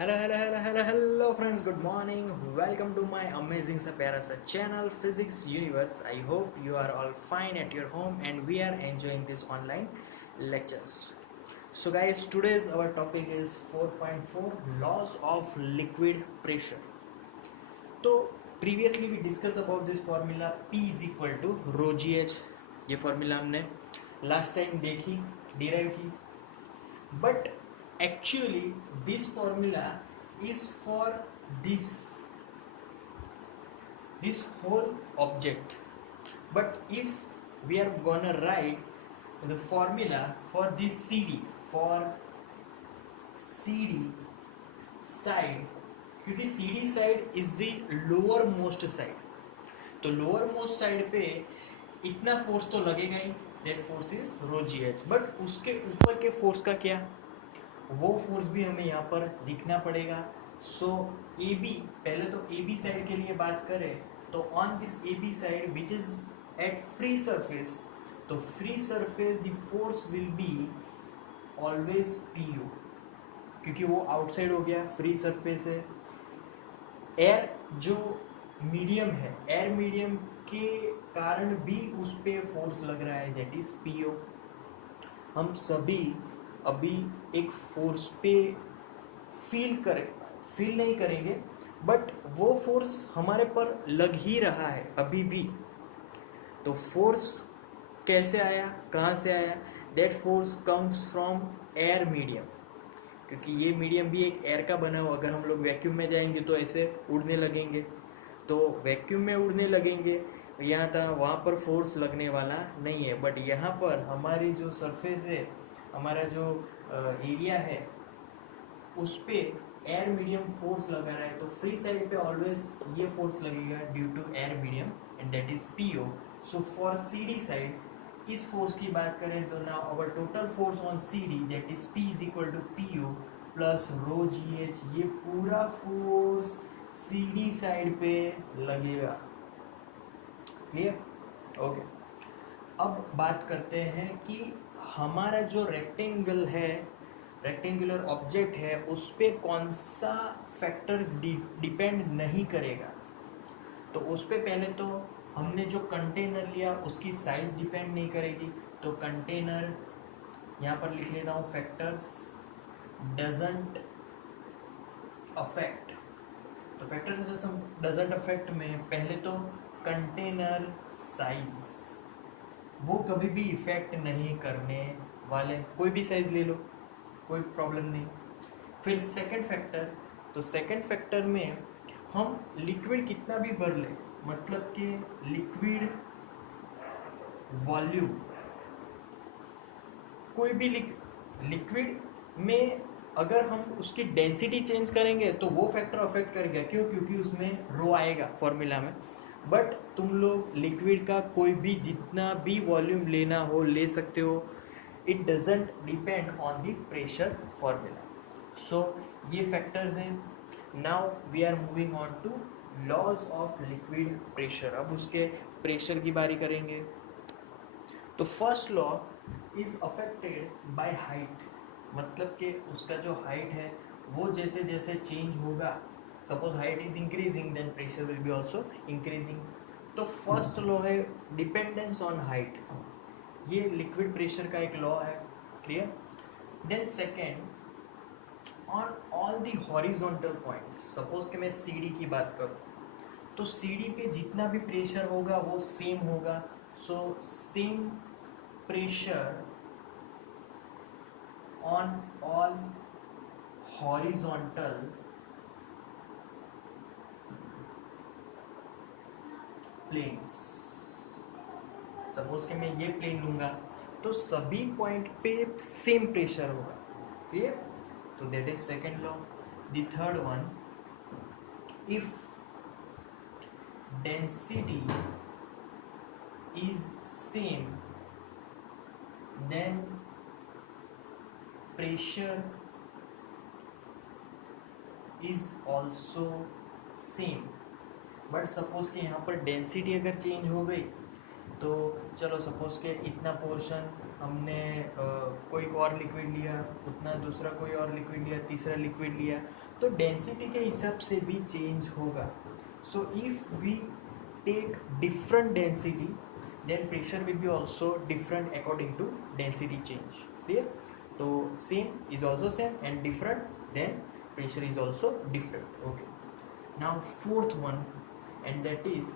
Hello friends, good morning. Welcome to my amazing sa pyara sa channel Physics Universe. I hope you are all fine at your home and we are enjoying this online lectures. So guys, today's our topic is 4.4 laws of liquid pressure. तो previously we discuss about this formula P is equal to rho g h. ये formula हमने last time देखी, derive की. But actually this formula is for this whole object. But if we are gonna write the formula for this CD side, क्योंकि CD side is the lower most side, तो lower most side पे इतना force तो लगेगा ही, that force is rho g h. But उसके ऊपर के फोर्स का क्या, वो फोर्स भी हमें यहाँ पर लिखना पड़ेगा. सो ए बी, पहले तो ए बी साइड के लिए बात करें तो on this A B side which is at free surface, तो free surface the force will be always P U, क्योंकि वो आउटसाइड हो गया, फ्री सरफेस है. एयर जो मीडियम है, एयर मीडियम के कारण भी उस पर फोर्स लग रहा है, दैट इज पी ओ. हम सभी अभी एक फोर्स पे फील नहीं करेंगे, बट वो फोर्स हमारे पर लग ही रहा है अभी भी. तो फोर्स कैसे आया, कहाँ से आया? That force comes from air medium, क्योंकि ये मीडियम भी एक एयर का बना हो. अगर हम लोग वैक्यूम में जाएंगे तो ऐसे उड़ने लगेंगे, तो वैक्यूम में उड़ने लगेंगे, यहाँ था वहाँ पर फोर्स लगने वाला नहीं है. बट यहाँ पर हमारी जो सरफेस है, हमारा जो एरिया है, उस पर एयर मीडियम फोर्स लगा रहा है, तो फ्री साइड पे ऑलवेज ये फोर्स लगेगा due to air medium, and that is P O. So for C D side इस फोर्स की बात करें तो now our total force on C D that is P is equal to P O plus rho g h. ये पूरा force C D side पे लगेगा. Clear? Okay. अब बात करते हैं कि हमारा जो रेक्टेंगल है, रेक्टेंगुलर ऑब्जेक्ट है, उस पर कौन सा फैक्टर्स डिपेंड नहीं करेगा. तो उस पर पहले तो हमने जो कंटेनर लिया उसकी साइज डिपेंड नहीं करेगी. तो कंटेनर यहाँ पर लिख लेता हूँ, फैक्टर्स डजंट अफेक्ट. तो फैक्टर्स डजंट अफेक्ट में पहले तो कंटेनर साइज, वो कभी भी इफेक्ट नहीं करने वाले. कोई भी साइज ले लो, कोई प्रॉब्लम नहीं. फिर सेकंड फैक्टर, तो सेकंड फैक्टर में हम लिक्विड कितना भी भर ले, मतलब कि लिक्विड वॉल्यूम, कोई भी लिक्विड में अगर हम उसकी डेंसिटी चेंज करेंगे तो वो फैक्टर अफेक्ट करेगा. क्यों? क्योंकि उसमें रो आएगा फॉर्मूला में. बट तुम लोग लिक्विड का कोई भी जितना भी वॉल्यूम लेना हो ले सकते हो. It doesn't depend on the pressure formula. So ये फैक्टर्स हैं. Now we are moving on to laws of liquid pressure. अब उसके प्रेशर की बारी करेंगे. तो first law is affected by height, मतलब कि उसका जो हाइट है वो जैसे जैसे चेंज होगा, suppose height is increasing then pressure will be also increasing. तो फर्स्ट लॉ है डिपेंडेंस ऑन हाइट, ये लिक्विड प्रेशर का एक लॉ है. Clear? Then second, on all the horizontal points, suppose कि मैं सी डी की बात करूँ तो सी डी पे जितना भी प्रेशर होगा वो सेम होगा. So same pressure on all horizontal planes. सपोज कि मैं ये प्लेन लूंगा तो सभी पॉइंट पे सेम प्रेशर होगा. क्लियर? तो that is second law. The third one, if density is same then pressure is also same. But suppose कि यहाँ पर डेंसिटी अगर चेंज हो गई तो चलो सपोज के इतना पोर्शन हमने कोई और लिक्विड लिया, उतना दूसरा कोई और लिक्विड लिया, तीसरा लिक्विड लिया, तो डेंसिटी के हिसाब से भी चेंज होगा. So if we take different density then pressure will be also different according to density change. Clear? So same is also same and different, then pressure is also different. Okay, now fourth one, and that is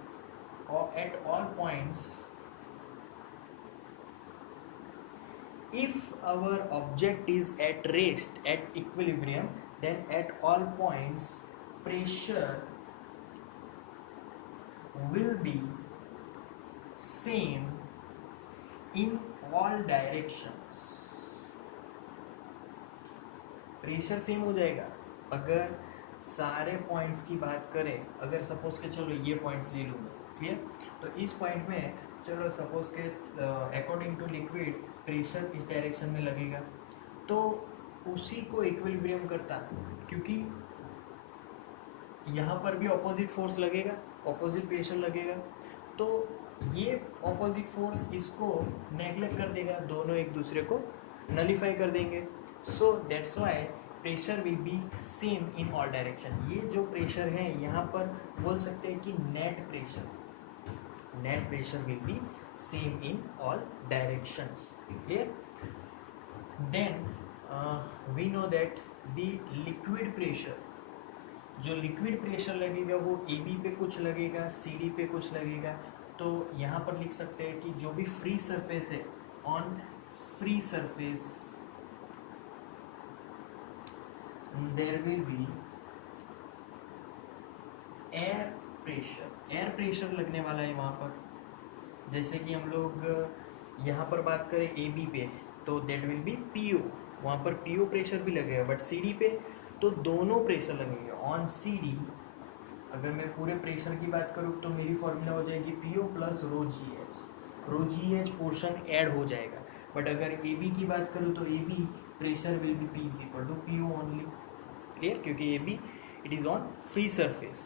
at all points, if our object is at rest at equilibrium, then at all points pressure will be same in all directions. Pressure same हो जाएगा अगर सारे points की बात करें. अगर suppose के चलो ये पॉइंट्स ले लूँगा, क्लियर. तो इस पॉइंट में चलो सपोज के अकॉर्डिंग टू लिक्विड प्रेशर इस डायरेक्शन में लगेगा, तो उसी को इक्विलिब्रियम करता, क्योंकि यहाँ पर भी ऑपोजिट फोर्स लगेगा, ऑपोजिट प्रेशर लगेगा, तो ये ऑपोजिट फोर्स इसको नेग्लेक्ट कर देगा, दोनों एक दूसरे को नलीफाई कर देंगे. So that's why pressure will be same in all direction. ये जो प्रेशर है यहाँ पर बोल सकते हैं कि net pressure will be same in all directions. Clear. Then we know that the liquid pressure, जो लिक्विड प्रेशर लगेगा वो AB पे कुछ लगेगा, CD पे कुछ लगेगा. तो यहाँ पर लिख सकते हैं कि जो भी फ्री सरफेस है, on free surface there will be air pressure लगने वाला है वहाँ पर. जैसे कि हम लोग यहाँ पर बात करें AB पे, तो दैट विल बी PO, वहाँ पर PO प्रेशर भी लगेगा. बट CD पे तो दोनों प्रेशर लगेंगे. ऑन CD अगर मैं पूरे प्रेशर की बात करूँ तो मेरी फॉर्मूला हो जाएगी PO plus rho g H portion add हो जाएगा. बट अगर AB की बात करूँ तो AB pressure will be P is equal to PO only. Clear, क्योंकि AB it is on free surface.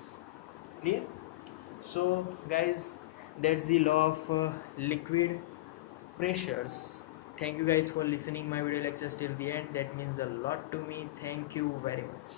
Clear. So guys that's the law of liquid pressures. Thank you guys for listening my video lectures till the end. That means a lot to me. Thank you very much.